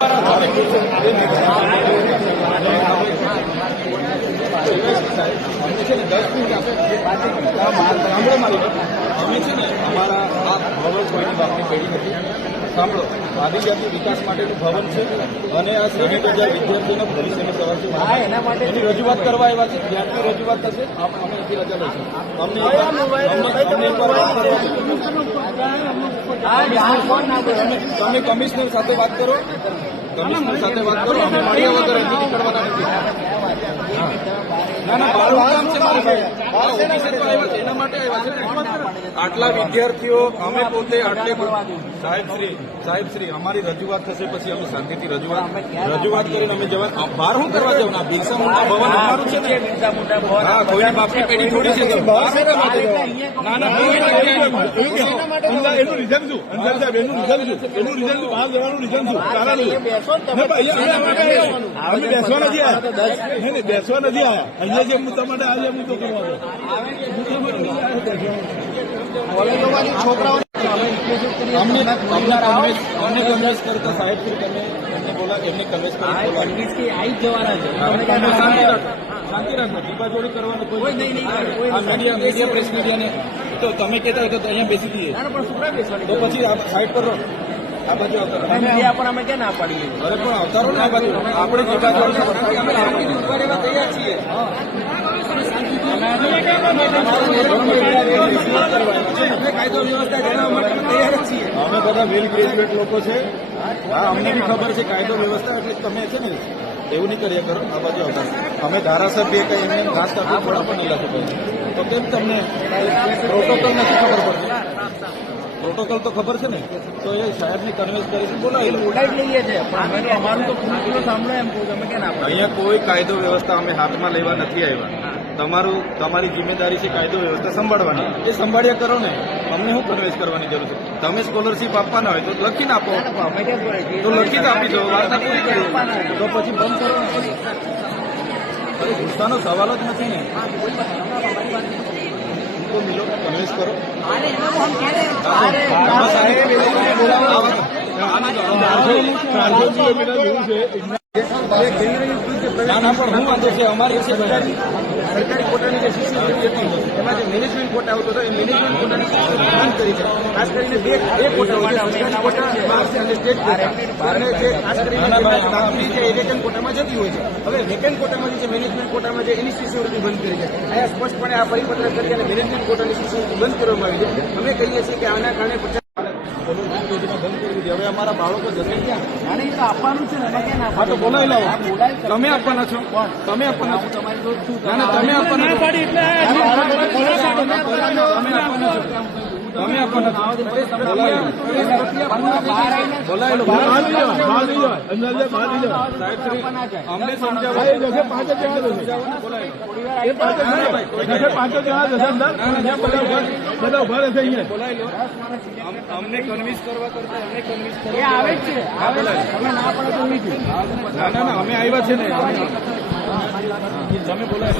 અમારા આ ભવન કોઈની બાપની પેઢી નથી. સાંભળો, આદિજાતિ વિકાસ માટેનું ભવન છે અને આ 60,000 વિદ્યાર્થીઓના ભવિષ્યનો સવાલ છે. એની રજૂઆત કરવા આવ્યા છે. જ્યાંથી રજૂઆત થશે અમે એથી રજા લઈશું. તમે કમિશનર સાથે વાત કરો. કમિશનર સાથે વાત કરો. અમે મળ્યા વગર અહીંથી નીકળવાના નથી. ના મારું કામ છે. મારી ભાઈ એના માટે આવ્યા છે. આટલા વિદ્યાર્થીઓ અમે પોતે સાહેબશ્રી અમારી રજૂઆત થશે પછી અમે શાંતિથી રજૂઆત કરીને અમે જવા બહાર શું કરવા જવું? બિરસા મુંડા ભવન અમારું છે ને. હા, કોઈની બાપની પેઢી થોડી છે. એનું રીઝન શું? અંજાર સાહેબ એનું રીઝન બહાર જવાનું રીઝન શું? અમે બેસવા નથી આવ્યા. બેસવા નથી આવ્યા. અહીંયા જે મુદ્દા માટે આજે મુદ્દો કરવા છોકરાઓ અમને કન્વેન્સ કરતા સાહેબ તમે એમને બોલા એમને કન્વેન્સ શાંતિ રાખો. દીપાજોડી કરવાનું કોઈ મીડિયા પ્રેસ મીડિયાને તો તમે કહેતા હોય તો અહીંયા બેસી દઈએ તો પછી સાઈડ પર રહો. આ બાજુ આવતા અમે ક્યાં ના પાડીએ? અરે પણ અવતારો ને આ બાજુ આપણે દીપાજોડી અમે શાંતિથી ઉભા રહેવા તૈયાર છીએ. કાયદો વ્યવસ્થા જાણવા માટે તૈયાર જ છીએ. અમે બધા વેલ ગ્રેજ્યુએટ લોકો છે. હા, અમને બી ખબર છે કાયદો વ્યવસ્થા. એટલે તમે છે ને એવું નહીં કરીએ કરો. આ બાજુ આવતા અમે ધારાસભ્ય કઈ એમને ઘાસ કાપી થોડા પણ નહીં લાગુ તો કેમ તમને પ્રોટોકોલ નથી ખબર પડતી? પ્રોટોકોલ તો ખબર છે ને. તો એ સાહેબની કન્વેન્સ કરીશું. બોલાવી લઈએ છીએ. અમારું તો સાંભળો એમ કહું તમે કે અહીંયા કોઈ કાયદો વ્યવસ્થા અમે હાથમાં લેવા નથી આવ્યા. તમારી જિમ્મેદારી છે કાયદો વ્યવસ્થા સંભાળવાની. એ સંભાળ્યા કરો ને. અમને શું કન્વેન્સ કરવાની જરૂર છે? તમે સ્કોલરશીપ આપવાના હોય તો લખીને આપો. તો લખીને આપી દો. વાર્તા પૂરી કરી તો પછી બંધ કરો ને. અરે ગુસ્સાનો સવાલ જ નથી ને. મિલો કન્વેન્સ કરો. ના પણ હું વાંધો છે અમારી છે સરકારી કોટાની જે શિષ્યવૃત્તિ હતી એમાં જે મેનેજમેન્ટ કોટા આવતો હતો એ મેનેજમેન્ટ કોટાની શિષ્યવૃત્તિ બંધ કરી છે. ખાસ કરીને બે કોટા હોય છે, સરકારી કોટા અને સ્ટેટ કોટા. અને જે ખાસ કરીને વેકેન્ટ કોટામાં જતી હોય છે. હવે વેકેન્ટ કોટામાં જે મેનેજમેન્ટ કોટામાં જે એની શિષ્યવૃત્તિ બંધ કરી છે. અહીંયા સ્પષ્ટપણે આ પરિપત્ર કરી અને મેનેજમેન્ટ કોટાની શિષ્યવૃત્તિ બંધ કરવામાં આવી છે. અમે કહીએ છીએ કે આના કારણે બંધ કરી દીધી. હવે અમારા બાળકો જશે ક્યાં? તો આપવાનું છે ને. હા તો બોલાવી લાવો. તમે આપવાના છો. તમે આપવાના છો. તમે આપવાના છો. તમે આપવાના છો. અમને સમજાવો. અમને કન્વિન્સ કરવા કરતા અમને કન્વિન્સ કરવા આવે છે. ના અમે આવ્યા છે ને. તમે બોલાય